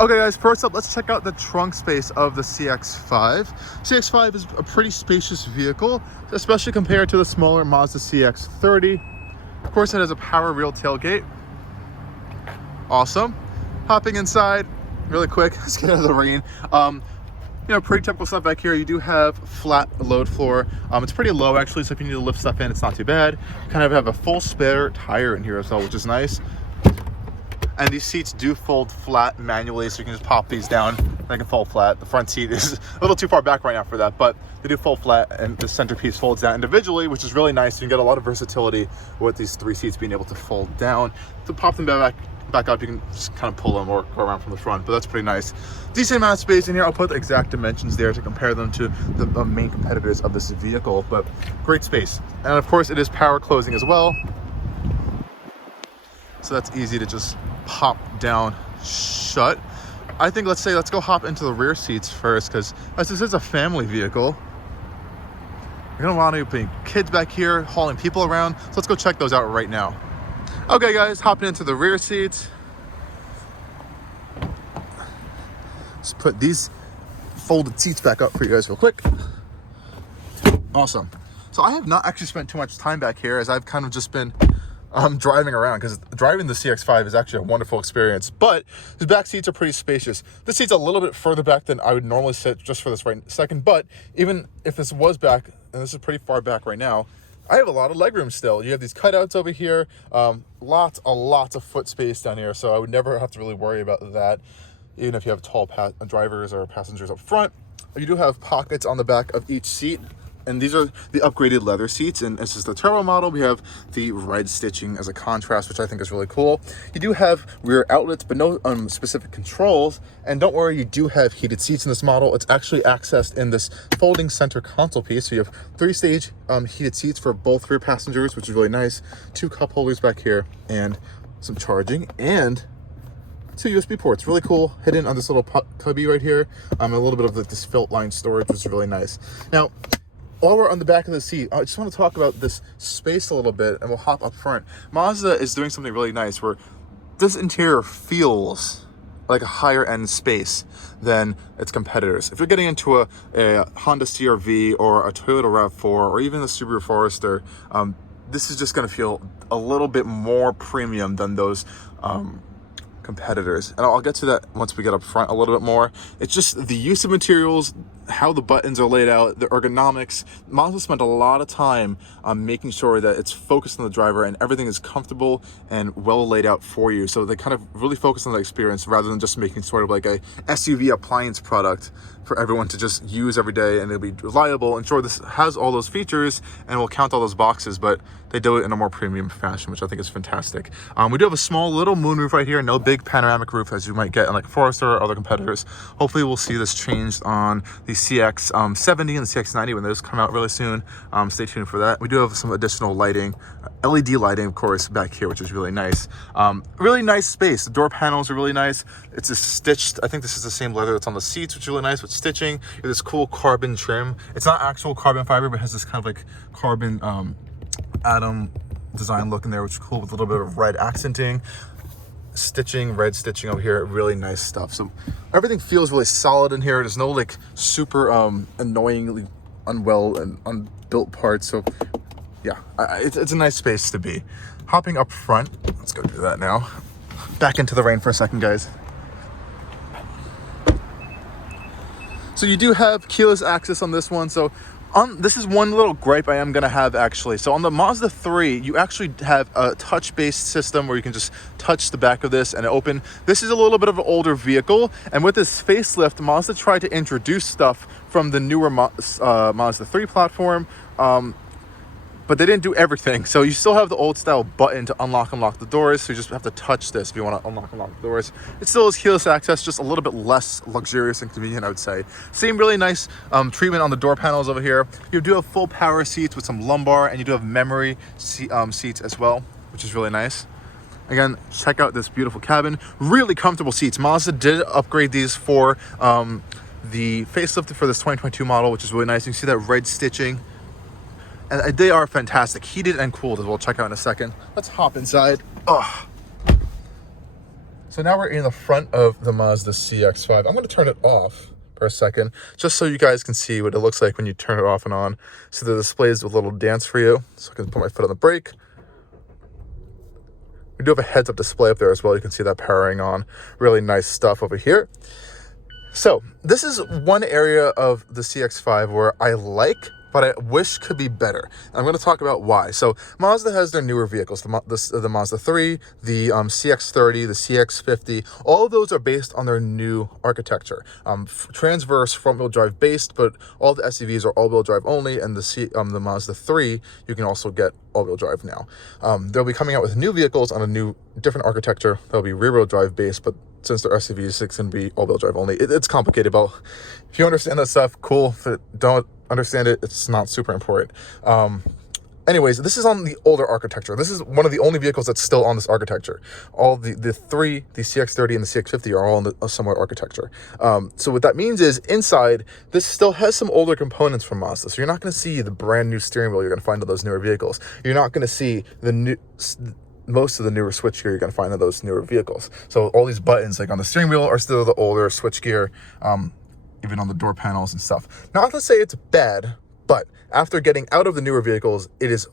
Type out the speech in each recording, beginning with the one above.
Okay guys, first up, let's check out the trunk space of the CX-5. CX-5 is a pretty spacious vehicle, especially compared to the smaller Mazda CX-30. Of course, it has a power rear tailgate. Awesome. Hopping inside really quick, let's get out of the rain. Pretty typical stuff back here. You do have flat load floor. It's pretty low actually, so if you need to lift stuff in, it's not too bad. Kind of have a full spare tire in here as well, which is nice. And these seats do fold flat manually, so you can just pop these down. They can fold flat. The front seat is a little too far back right now for that, but they do fold flat, and the centerpiece folds down individually, which is really nice. You can get a lot of versatility with these three seats being able to fold down. To pop them back up, you can just kind of pull them or go around from the front, but that's pretty nice. Decent amount of space in here. I'll put the exact dimensions there to compare them to the main competitors of this vehicle, but great space. And of course, it is power closing as well. So that's easy to just pop down shut. I think let's go hop into the rear seats first, because as this is a family vehicle, you're gonna want to put kids back here hauling people around, so let's go check those out right now. Okay guys, hopping into the rear seats. Let's put these folded seats back up for you guys real quick. Awesome. So I have not actually spent too much time back here, as I've kind of just been driving around, because driving the CX-5 is actually a wonderful experience, but the back seats are pretty spacious. This seat's a little bit further back than I would normally sit just for this right second, but even if this was back, and this is pretty far back right now, I have a lot of legroom still. You have these cutouts over here, lots of foot space down here, so I would never have to really worry about that, even if you have tall drivers or passengers up front. You do have pockets on the back of each seat, and these are the upgraded leather seats, and this is the turbo model. We have the red stitching as a contrast, which I think is really cool. You do have rear outlets, but no specific controls, and don't worry, you do have heated seats in this model. It's actually accessed in this folding center console piece, so you have 3-stage heated seats for both rear passengers, which is really nice. 2 cup holders back here, and some charging, and 2 USB ports, really cool, hidden on this little cubby right here. A little bit of this felt line storage, which is really nice. Now, while we're on the back of the seat, I just want to talk about this space a little bit, and we'll hop up front. Mazda is doing something really nice where this interior feels like a higher end space than its competitors. If you're getting into a Honda CR-V or a Toyota RAV4 or even the Subaru Forester, this is just going to feel a little bit more premium than those competitors, and I'll get to that once we get up front a little bit more. It's just the use of materials, how the buttons are laid out, the ergonomics. Mazda spent a lot of time on making sure that it's focused on the driver and everything is comfortable and well laid out for you. So they kind of really focus on the experience rather than just making sort of like a SUV appliance product for everyone to just use every day, and it'll be reliable. And sure, this has all those features and will count all those boxes, but they do it in a more premium fashion, which I think is fantastic. We do have a small little moonroof right here, no big panoramic roof as you might get in like Forester or other competitors. Hopefully we'll see this changed on the CX-70 and the CX-90 when those come out really soon. Stay tuned for that. We do have some additional lighting, LED lighting, of course, back here, which is really nice. Really nice space. The door panels are really nice. It's a stitched, I think this is the same leather that's on the seats, which is really nice with stitching. This cool carbon trim. It's not actual carbon fiber, but it has this kind of like carbon atom design look in there, which is cool, with a little bit of red accenting. Stitching, red stitching over here, really nice stuff. So everything feels really solid in here. There's no like super annoyingly unwell and unbuilt parts. So yeah, it's a nice space to be. Hopping up front, let's go do that now. Back into the rain for a second, guys. So you do have keyless access on this one. So this is one little gripe I am going to have actually. So on the Mazda 3, you actually have a touch-based system where you can just touch the back of this and open. This is a little bit of an older vehicle, and with this facelift, Mazda tried to introduce stuff from the newer Mazda 3 platform, but they didn't do everything. So you still have the old style button to unlock and lock the doors, so you just have to touch this if you want to unlock and lock the doors. It still is keyless access, just a little bit less luxurious and convenient, I would say. Same really nice treatment on the door panels over here. You do have full power seats with some lumbar, and you do have memory seats as well, which is really nice. Again, check out this beautiful cabin. Really comfortable seats. Mazda did upgrade these for the facelift for this 2022 model, which is really nice. You can see that red stitching. And they are fantastic, heated and cooled, as we'll check out in a second. Let's hop inside. Oh, So now we're in the front of the Mazda CX-5. I'm going to turn it off for a second, just so you guys can see what it looks like when you turn it off and on. So the display is a little dance for you. So I can put my foot on the brake. We do have a heads-up display up there as well. You can see that powering on. Really nice stuff over here. So this is one area of the CX-5 where I like, but I wish could be better. I'm going to talk about why. So Mazda has their newer vehicles, the Mazda 3, the CX-30, the CX-50. All of those are based on their new architecture. Transverse front-wheel drive based, but all the SUVs are all-wheel drive only, and the Mazda 3, you can also get all-wheel drive now. They'll be coming out with new vehicles on a new, different architecture. They'll be rear-wheel drive based, but since they're SUVs, it's going to be all-wheel drive only. It's complicated, but if you understand that stuff, cool. If you don't understand it, it's not super important. Anyways, this is on the older architecture. This is one of the only vehicles that's still on this architecture. All the CX-30 and the CX-50 are all in a similar architecture. So what that means is inside, this still has some older components from Mazda. So you're not going to see the brand new steering wheel you're going to find on those newer vehicles. You're not going to see most of the newer switchgear you're going to find on those newer vehicles. So all these buttons like on the steering wheel are still the older switchgear, even on the door panels and stuff. Not to say it's bad, but after getting out of the newer vehicles, it is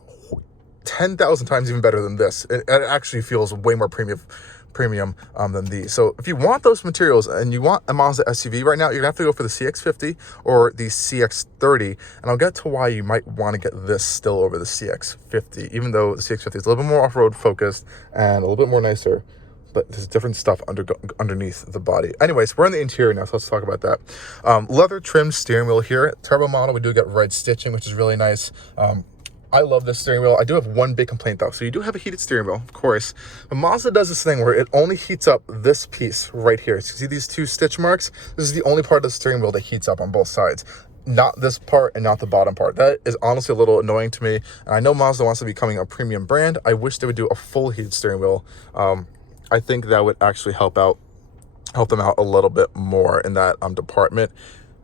10,000 times even better than this. It actually feels way more premium than these. So if you want those materials and you want a Mazda SUV right now, you're gonna have to go for the CX-50 or the CX-30, and I'll get to why you might want to get this still over the CX-50, even though the CX-50 is a little bit more off-road focused and a little bit more nicer, but there's different stuff underneath the body. Anyways, we're in the interior now, so let's talk about that. Leather trimmed steering wheel here. Turbo model, we do get red stitching, which is really nice. I love this steering wheel. I do have one big complaint though. So you do have a heated steering wheel, of course, but Mazda does this thing where it only heats up this piece right here. So you see these two stitch marks? This is the only part of the steering wheel that heats up on both sides. Not this part and not the bottom part. That is honestly a little annoying to me. And I know Mazda wants to be becoming a premium brand. I wish they would do a full heated steering wheel. I think that would actually help them out a little bit more in that department.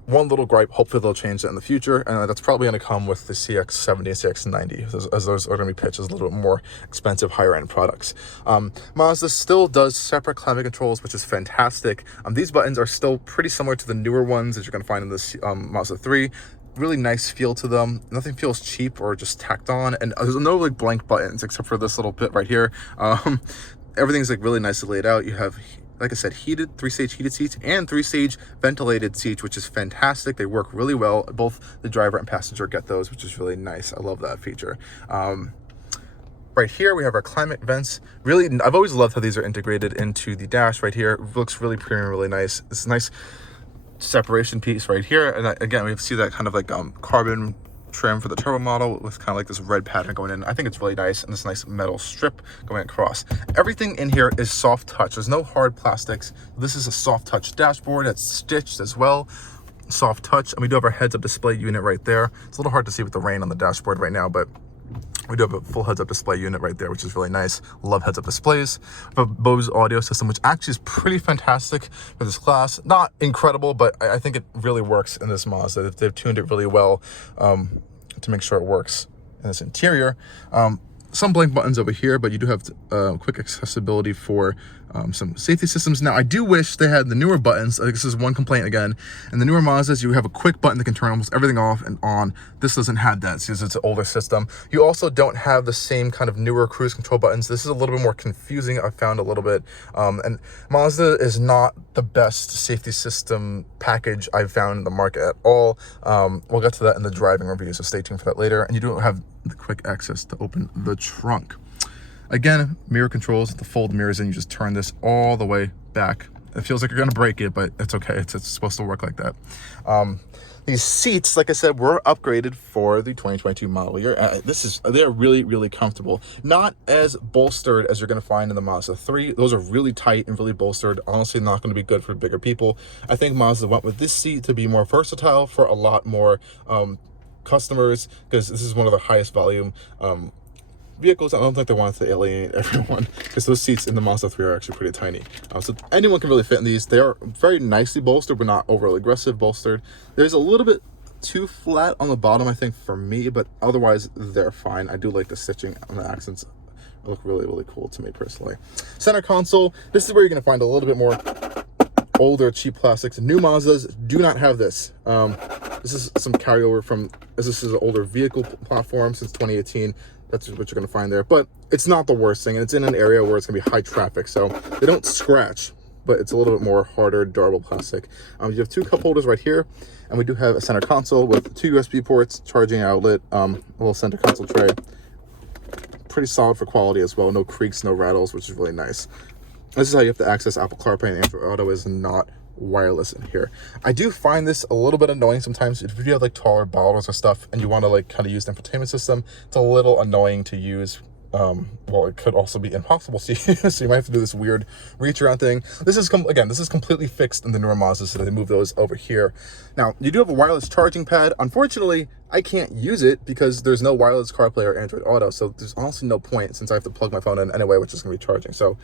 One little gripe, hopefully they'll change that in the future, and that's probably going to come with the CX-70 and CX-90, as those are going to be pitched as a little bit more expensive, higher-end products. Mazda still does separate climate controls, which is fantastic. These buttons are still pretty similar to the newer ones that you're going to find in this Mazda 3. Really nice feel to them. Nothing feels cheap or just tacked on, and there's no like blank buttons except for this little bit right here. Everything's like really nicely laid out. You have, like I said, heated 3-stage heated seats and 3-stage ventilated seats, which is fantastic. They work really well. Both the driver and passenger get those, which is really nice. I love that feature. Right here, we have our climate vents. Really, I've always loved how these are integrated into the dash right here. It looks really premium, really nice. It's a nice separation piece right here. And again, we see that kind of like carbon trim for the turbo model with kind of like this red pattern going in. I think it's really nice, and this nice metal strip going across. Everything in here is soft touch. There's no hard plastics. This is a soft touch dashboard that's stitched as well. Soft touch, and we do have our heads-up display unit right there. It's a little hard to see with the rain on the dashboard right now, but we do have a full heads-up display unit right there, which is really nice. Love heads-up displays. We have a Bose audio system, which actually is pretty fantastic for this class. Not incredible, but I think it really works in this Mazda. They've tuned it really well to make sure it works in this interior. Some blank buttons over here, but you do have quick accessibility for some safety systems. Now, I do wish they had the newer buttons. This is one complaint again. In the newer Mazdas, you have a quick button that can turn almost everything off and on. This doesn't have that since it's an older system. You also don't have the same kind of newer cruise control buttons. This is a little bit more confusing, I found a little bit. And Mazda is not the best safety system package I've found in the market at all. We'll get to that in the driving review, so stay tuned for that later. And you do have the quick access to open the trunk. Again, mirror controls, the fold mirrors, and you just turn this all the way back. It feels like you're gonna break it, but it's okay. It's supposed to work like that. These seats, like I said, were upgraded for the 2022 model year. They're really, really comfortable. Not as bolstered as you're gonna find in the Mazda 3. Those are really tight and really bolstered. Honestly, not gonna be good for bigger people. I think Mazda went with this seat to be more versatile for a lot more customers, because this is one of the highest volume vehicles. I don't think they wanted to alienate everyone, because those seats in the Mazda 3 are actually pretty tiny. So anyone can really fit in these. They are very nicely bolstered, but not overly aggressive bolstered. There's a little bit too flat on the bottom, I think, for me, but otherwise they're fine. I do like the stitching on the accents look really, really cool to me personally. Center console, this is where you're going to find a little bit more older, cheap plastics. New Mazdas do not have this. This is some carryover from, this is an older vehicle platform since 2018. That's what you're going to find there. But it's not the worst thing, and it's in an area where it's going to be high traffic, so they don't scratch, but it's a little bit more harder, durable plastic. You have 2 cup holders right here, and we do have a center console with 2 USB ports, charging outlet, a little center console tray. Pretty solid for quality as well. No creaks, no rattles, which is really nice. This is how you have to access Apple CarPlay, and Android Auto is not wireless in here. I do find this a little bit annoying sometimes if you have like taller bottles or stuff and you want to like kind of use the infotainment system. It's a little annoying to use. Well, it could also be impossible to use, so you might have to do this weird reach around thing. This is again, this is completely fixed in the newer Mazda, so they move those over here. Now, you do have a wireless charging pad. Unfortunately, I can't use it because there's no wireless CarPlay or Android Auto, so there's honestly no point since I have to plug my phone in anyway, which is going to be charging. So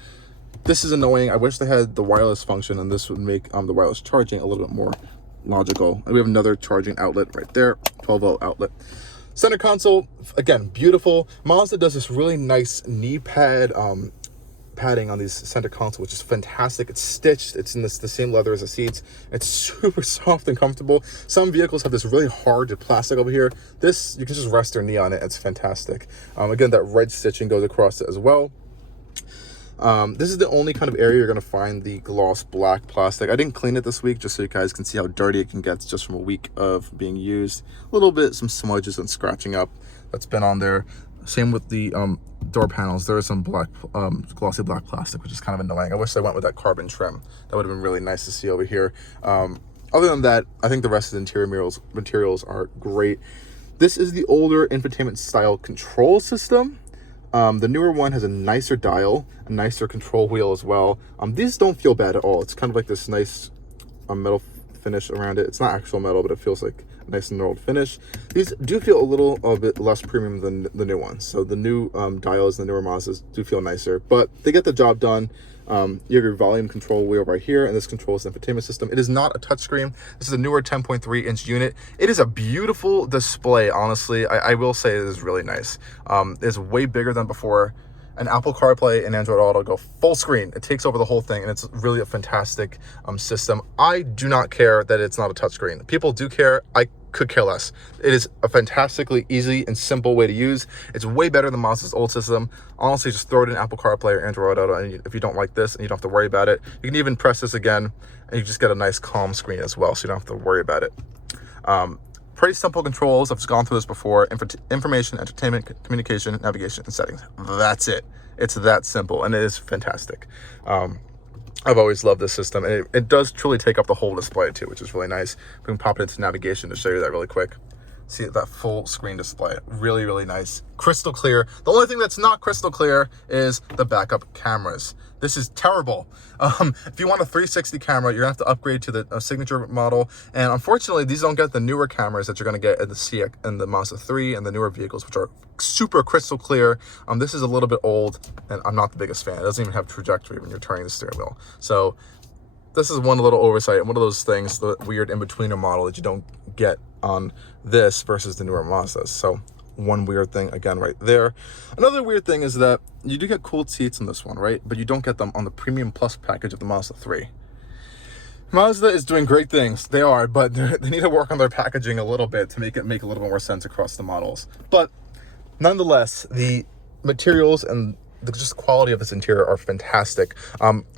this is annoying. I wish they had the wireless function, and this would make the wireless charging a little bit more logical. And we have another charging outlet right there, 12-volt outlet. Center console, again, beautiful. Mazda does this really nice knee pad padding on these center console, which is fantastic. It's stitched. It's in the same leather as the seats. It's super soft and comfortable. Some vehicles have this really hard plastic over here. This, you can just rest your knee on it. It's fantastic. Again, that red stitching goes across it as well. This is the only kind of area you're going to find the gloss black plastic. I didn't clean it this week just so you guys can see how dirty it can get just from a week of being used. A little bit, some smudges and scratching up that's been on there. Same with the door panels. There is some black, glossy black plastic, which is kind of annoying. I wish they went with that carbon trim. That would have been really nice to see over here. Other than that, I think the rest of the interior materials are great. This is the older infotainment style control system. The newer one has a nicer dial, a nicer control wheel as well. These don't feel bad at all. It's kind of like this nice metal finish around it. It's not actual metal, but it feels like a nice and knurled finish. These do feel a little bit less premium than the new ones. So the new dials, the newer Mazdas do feel nicer, but they get the job done. You have your volume control wheel right here, and this controls the infotainment system. It is not a touchscreen. This is a newer 10.3-inch unit. It is a beautiful display, honestly. I will say it is really nice. It's way bigger than before. And Apple CarPlay and Android Auto go full screen. It takes over the whole thing, and it's really a fantastic system. I do not care that it's not a touchscreen. People do care. I could care less. It is a fantastically easy and simple way to use. It's way better than Mazda's old system. Honestly, just throw it in Apple CarPlay or Android Auto, and if you don't like this and you don't have to worry about it, you can even press this again, and you just get a nice calm screen as well, so you don't have to worry about it. Pretty simple controls. I've just gone through this before. Information, entertainment, communication, navigation, and settings. That's it. It's that simple, and it is fantastic. I've always loved this system, and it does truly take up the whole display too, which is really nice. We can pop it into navigation to show you that really quick. See that full screen display. Really, really nice. Crystal clear. The only thing that's not crystal clear is the backup cameras. This is terrible. If you want a 360 camera, you're gonna have to upgrade to the signature model. And unfortunately, these don't get the newer cameras that you're gonna get in the CX and the Mazda 3 and the newer vehicles, which are super crystal clear. This is a little bit old, and I'm not the biggest fan. It doesn't even have trajectory when you're turning the steering wheel. So this is one little oversight, one of those things, the weird in-betweener model that you don't get on this versus the newer Mazdas. So one weird thing again right there. Another weird thing is that you do get cooled seats in this one, right? But you don't get them on the Premium Plus package of the Mazda 3. Mazda is doing great things. They are, but they need to work on their packaging a little bit to make it make a little bit more sense across the models. But nonetheless, the materials and the just quality of this interior are fantastic.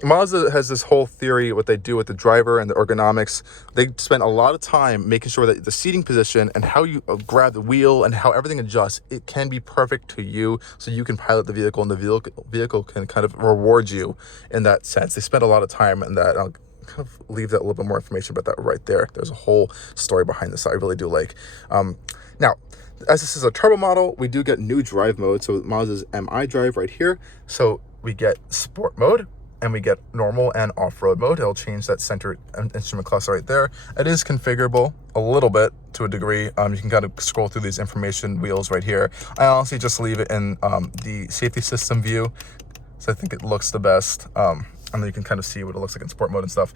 Mazda has this whole theory, what they do with the driver and the ergonomics. They spend a lot of time making sure that the seating position and how you grab the wheel and how everything adjusts, it can be perfect to you, so you can pilot the vehicle, and the vehicle can kind of reward you in that sense. They spend a lot of time in that. I'll kind of leave that a little bit more information about that right there. There's a whole story behind this I really do like. Now, as this is a turbo model, we do get new drive mode. So Mazda's MI drive right here. So we get sport mode, and we get normal and off-road mode. It'll change that center instrument cluster right there. It is configurable a little bit to a degree. You can kind of scroll through these information wheels right here. I honestly just leave it in the safety system view, so I think it looks the best. And then you can kind of see what it looks like in sport mode and stuff.